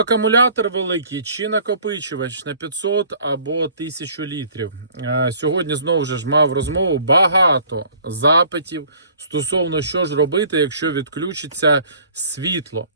Акумулятор великий чи накопичувач на 500 або 1000 літрів. Е, Сьогодні знову ж мав розмову багато запитів стосовно що ж робити, якщо відключиться світло.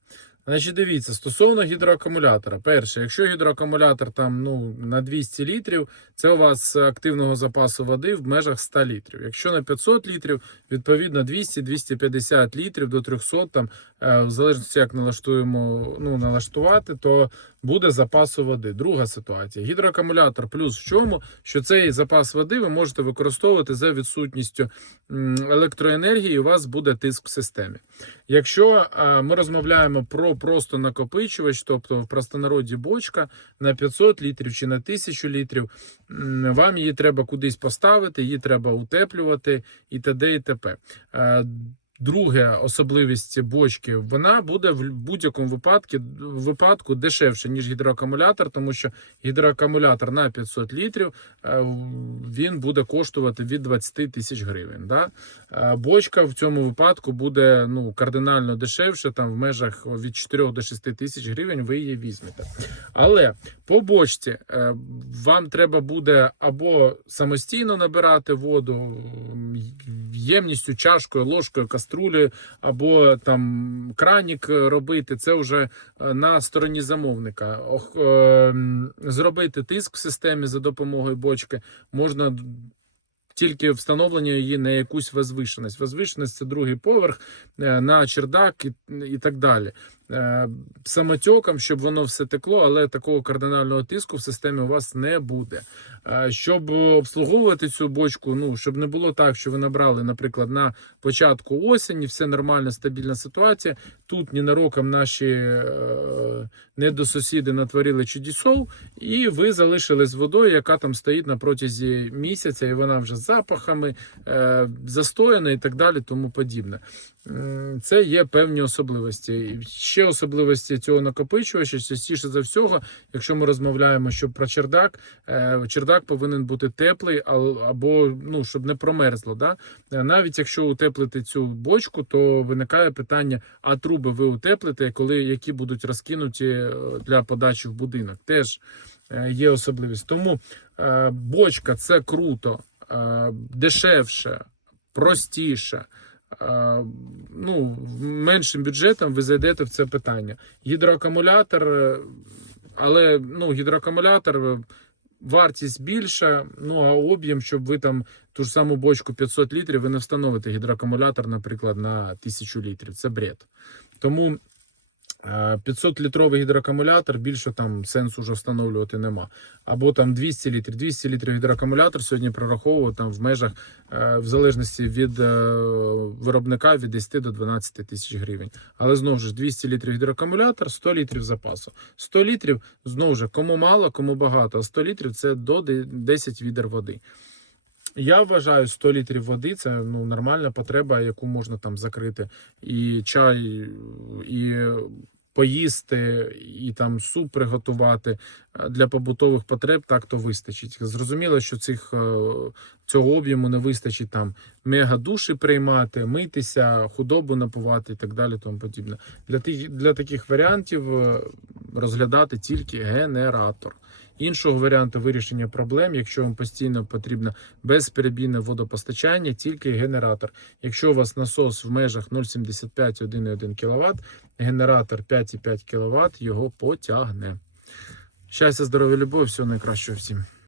Значить, дивіться, стосовно гідроакумулятора. Перше, якщо гідроакумулятор там ну на 200 літрів, це у вас активного запасу води в межах 100 літрів. Якщо на 500 літрів, відповідно 200-250 літрів до 300, там е, в залежності як налаштуємо, ну налаштувати, то буде запасу води. Друга ситуація. Гідроакумулятор плюс в чому, що цей запас води ви можете використовувати за відсутністю електроенергії, і у вас буде тиск в системі. Якщо е, ми розмовляємо про просто накопичувач, тобто в простонароді бочка на 500 літрів чи на 1000 літрів, вам її треба кудись поставити, її треба утеплювати і т.д. і т.п. Друге особливість бочки, вона буде в будь-якому випадку, випадку дешевше, ніж гідроакумулятор, тому що гідроакумулятор на 500 літрів е, він буде коштувати від 20 тисяч гривень. Да? Е, Бочка в цьому випадку буде ну, кардинально дешевше, там в межах від 4 до 6 тисяч гривень ви її візьмете. Але по бочці е, вам треба буде або самостійно набирати воду ємністю, чашкою, ложкою, каструлею, або там кранік робити. Це вже е, на стороні замовника. Е, Зробити тиск в системі за допомогою бочки можна. Тільки встановлення її на якусь возвишеність. Возвишеність – це другий поверх е, на чердак і, і так далі. Е, Самотьоком, щоб воно все текло, але такого кардинального тиску в системі у вас не буде. Е, Щоб обслуговувати цю бочку, ну щоб не було так, що ви набрали, наприклад, на початку осені, все нормальна, стабільна ситуація. Тут ненароком наші е, недосусіди натворили чудісов, і ви залишили з водою, яка там стоїть на протязі місяця, і вона вже з запахами е, застояна і так далі, тому подібне. Це є певні особливості. Ще особливості цього накопичувача, частіше за всього, якщо ми розмовляємо що про чердак, е, чердак повинен бути теплий або ну, щоб не промерзло. Да? Е, Навіть якщо утеплити цю бочку, то виникає питання: а труби ви утеплите, коли які будуть розкинуті е, для подачі в будинок. Теж є особливість. Тому бочка це круто, дешевше, простіше. Ну, меншим бюджетом ви зайдете в це питання. Гідроакумулятор, е, але ну, гідроакумулятор е, вартість більша, ну а об'єм, щоб ви там ту ж саму бочку 500 літрів, ви не встановите гідроакумулятор, наприклад, на 1000 літрів. Це бред. Тому 500 літровий гідроакумулятор більше там сенсу вже встановлювати нема. Або там 200 літрів. 200 літрів гідроакумулятор сьогодні прораховував там в межах, е, в залежності від е, виробника від 10 до 12 тисяч гривень. Але знову ж 200 літрів гідроакумулятор, 100 літрів запасу. 100 літрів знову ж кому мало, кому багато. А 100 літрів це до де- 10 відер води. Я вважаю, 100 літрів води це ну, нормальна потреба, яку можна там закрити. І чай, і поїсти, і там суп приготувати для побутових потреб так то вистачить. Зрозуміло, що цих е, цього об'єму не вистачить там мега душі приймати, митися, худобу напувати і так далі. Тому подібне. Для тих для таких варіантів е, розглядати тільки генератор. Іншого варіанту вирішення проблем, якщо вам постійно потрібно безперебійне водопостачання, тільки генератор. Якщо у вас насос в межах 0,75 1,1 кВт, генератор 5,5 кВт його потягне. Щастя, здоров'я, любов, всього найкращого всім.